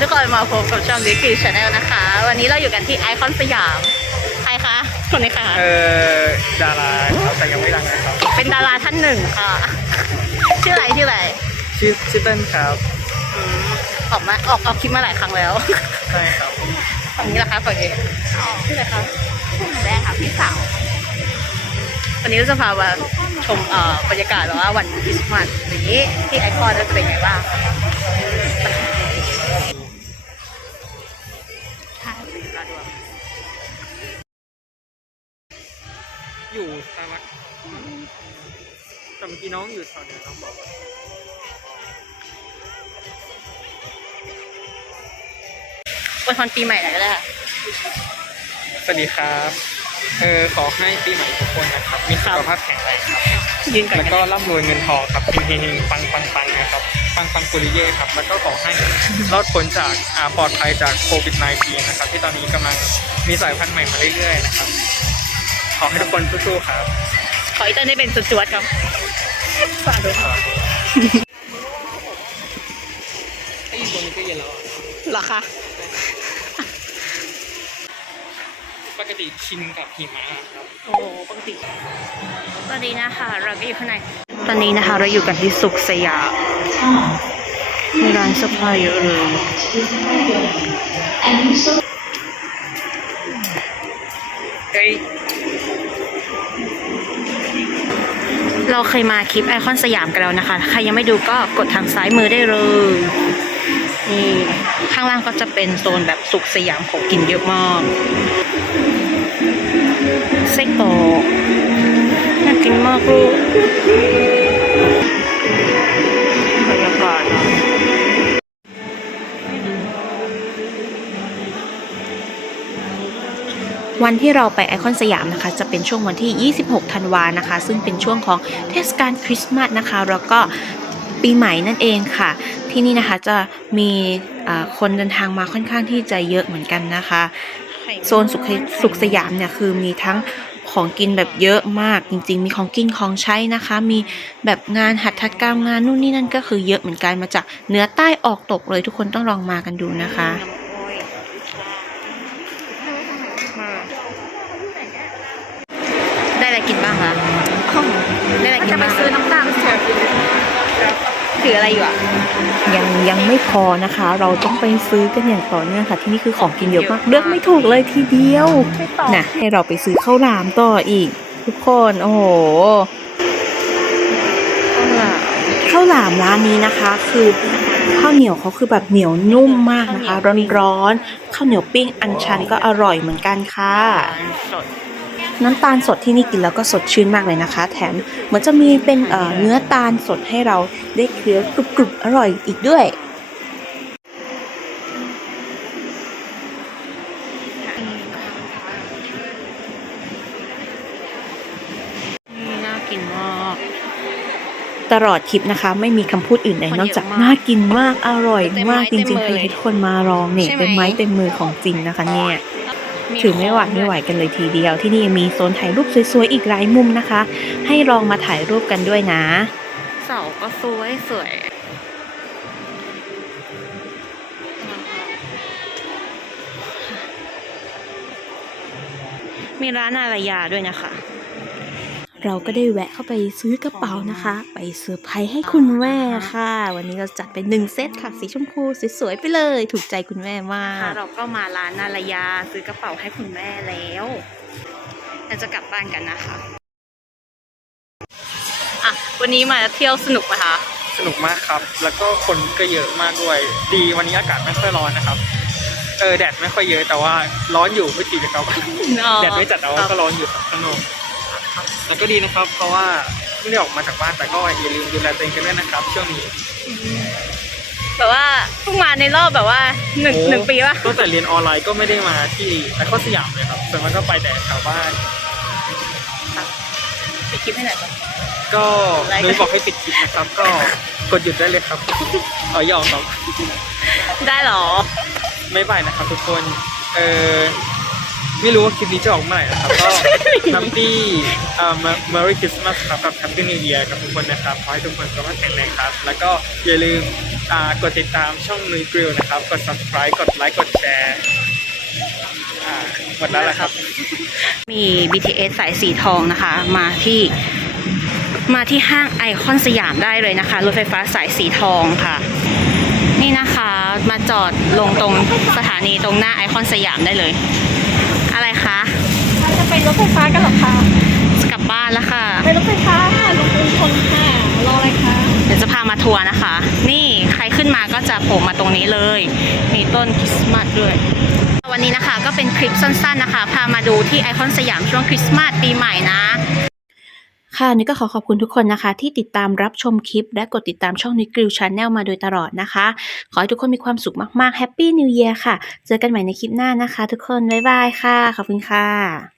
ทุกคนมาพบกับช่องวิกิชาแนลนะคะ วันนี้เราอยู่กันที่ไอคอนสยาม ใครคะคนนี้ค่ะเออดาราครับแต่ยังไม่ดังนะครับ เป็นดาราท่านหนึ่งค่ะ ชื่ออะไรชื่ออะไรชื่อชื่อเต้นครับอืมออกมาออกออกคลิปมาหลายครั้งแล้ว ใช่ครับฝั่งนี้ละคะฝั่งนี้ชื่ออะไรคะแรกค่ะพี่สาววันนี้เราจะพามาชมเอ่อบรรยากาศแบบว่าวันคริสต์มาสอย่างนี้ที่ไอคอนจะเป็นไงบ้าง น้องอยู่แถวเดียวน้องบอกอวยพรปีใหม่หน่อยก็ได้ค่ะสวัสดีครับเออขอให้ปีใหม่ทุกคนนะครับ มีสุขภาพแข็งแรงครับยืนกันแล้วก็ร่ำรวยเงินทองครับเฮงๆปังปังปังนะครับปังปังปุริเย่ครับ แล้วก็ขอให้รอดพ้นจากอ่าปลอดภัยจากโควิด -19 นะครับ ที่ตอนนี้กำลังมีสายพันธุ์ใหม่มาเรื่อยๆนะครับ ขอให้ทุกคนสู้ๆครับ ขออีเต้นได้เป็นจวดๆครับ ฝากด้วยค่ะถ้าอยู่ตรงนี้ก็เย็นแล้วเหรอคะ ปกติชินกับหิมะครับ โอ้ปกติ ตอนนี้นะคะ เราก็อยู่ข้างใน ตอนนี้นะคะเราอยู่กันที่สุขสยามมีร้านเสื้อผ้าเยอะเลยเฮ้ย เราเคยมาคลิปไอคอนสยามกันแล้วนะคะ ใครยังไม่ดูก็กดทางซ้ายมือได้เลย นี่ข้างล่างก็จะเป็นโซนแบบสุขสยามของกินเยอะมากไส้กรอกน่ากินมากลูก วันที่เราไปไอคอนสยามนะคะ จะเป็นช่วงวันที่ 26 ธันวานะคะ ซึ่งเป็นช่วงของเทศกาลคริสต์มาสนะคะ แล้วก็ปีใหม่นั่นเองค่ะ ที่นี่นะคะจะมีคนเดินทางมาค่อนข้างที่จะเยอะเหมือนกันนะคะ โซนสุขสุขสยามเนี่ยคือมีทั้งของกินแบบเยอะมากจริง ๆ มีของกินของใช้นะคะ มีแบบงานหัตถกรรมงานนู่นนี่นั่นก็คือเยอะเหมือนกันมาจากเหนือใต้ออกตกเลยทุกคนต้องลองมากันดูนะคะ ได้อะไรกินบ้างคะได้อะไรกินบ้างจะไปซื้อน้ำตาลสดถืออะไรอยู่อะ ยังยังไม่พอนะคะ เราต้องไปซื้อกันอย่างต่อเนื่องค่ะ ที่นี่คือของกินเยอะมากเลือกไม่ถูกเลยทีเดียวนะให้เราไปซื้อข้าวหลามต่ออีก ทุกคนโอ้โห ข้าวหลามร้านนี้นะคะ คือข้าวเหนียวเขาคือแบบเหนียวนุ่มมากนะคะ ร้อนๆข้าวเหนียวปิ้งอันชันก็อร่อยเหมือนกันค่ะ สด น้ำตาลสดที่นี่กินแล้วก็สดชื่นมากเลยนะคะ แถมเหมือนจะมีเป็นเอ่อเนื้อตาลสดให้เราได้เคี้ยวกรุบๆอร่อยอีกด้วยนี่น่ากินมากตลอดคลิปนะคะ ไม่มีคำพูดอื่นใดคนเยอะนอกจากมากน่ากินมากอร่อยเต็มไม้มากจเต็มริงมือๆคือเลยให้ทุกคนมาลองเนี่ยใช่ไหมเป็นไม้เต็มมือของจริงนะคะเนี่ย ถือไม่หวาดไม่ไหวกันเลยทีเดียว ที่นี่ยังมีโซนถ่ายรูปสวยๆอีกหลายมุมนะคะ ให้ลองมาถ่ายรูปกันด้วยนะ เสาก็สวยสวยมีร้านอารยาด้วยนะคะ เราก็ได้แวะเข้าไปซื้อกระเป๋านะคะ ไปเซอร์ไพรส์ให้คุณแม่ค่ะ วันนี้เราจัดเป็นหนึ่งเซตค่ะสีชมพูสวยๆไปเลย ถูกใจคุณแม่มาค่ะกเราก็มาร้านนารยาซื้อกระเป๋าให้คุณแม่แล้วเราจะกลับบ้านกันนะคะอะวันนี้มาเที่ยวสนุกไหมคะสนุกมากครับ แล้วก็คนก็เยอะมากด้วย ดีวันนี้อากาศไม่ค่อยร้อนนะครับ เออแดดไม่ค่อยเยอะแต่ว่าร้อนอยู่พฤศจิกายนแดดไม่จัดแต่ว่าก็ร้อนอยู่ครับข้างนอก แต่ก็ดีนะครับ เพราะว่าไม่ได้ออกมาจากบ้านแต่ก็อย่าลืมดูแลตัวเองกันด้วยนะครับ ช่วงนี้แบบว่าเพิ่งมาในรอบแบบว่าหนึ่งโอ้หนึ่งปีวะตั้งแต่เรียนออนไลน์ก็ไม่ได้มาที่ไอคอนสยามเลยครับส่วนมากก็ไปแต่แถวบ้าน ไปคลิปให้หน่อยก่อนก็ไลค์นุ้ยบอกให้ปิดคลิปนะครับ ก็กดหยุดได้เลยครับ เอายอมครับได้เหรอ ไม่ไปนะครับ ทุกคนเออไม่รู้ว่าคลิปนี้จะออกเมื่อไหร่นะครับก็ Happy อ่า Merry Christmas ครับกับ Happy New Year กับทุกคนนะครับ ขอให้ทุกคนสุขภาพแข็งแรงครับ แล้วก็อย่าลืมอ่ากดติดตามช่องนุยกริลนะครับ กด subscribe กดไลค์ กดแชร์อ่าหมดแล้วแหละครับ มี BTS สายสีทองนะคะ มาที่มาที่ห้างไอคอนสยามได้เลยนะคะ รถไฟฟ้าสายสีทองค่ะ นี่นะคะมาจอดลงตรงสถานีตรงหน้าไอคอนสยามได้เลย อะไรคะ จะไปรถไฟฟ้ากันหรอคะ กลับบ้านแล้วค่ะไปรถไฟฟ้าค่ะลงกรุงทนค่ะ รออะไรคะ เดี๋ยวจะพามาทัวร์นะคะ นี่ใครขึ้นมาก็จะโผล่มาตรงนี้เลย มีต้นคริสต์มาสด้วยวันนี้นะคะก็เป็นคลิปสั้นๆนะคะ พามาดูที่ไอคอนสยามช่วงคริสต์มาสปีใหม่นะ ค่ะนี่ก็ขอขอบคุณทุกคนนะคะ ที่ติดตามรับชมคลิป และกดติดตามช่องนิกริลชาแนลมาโดยตลอดนะคะ ขอให้ทุกคนมีความสุขมากๆแฮปปี้นิว e ย r ค่ะ เจอกันใหม่ในคลิปหน้านะคะ ทุกคน บ๊ายบายค่ะ ขอบคุณค่ะ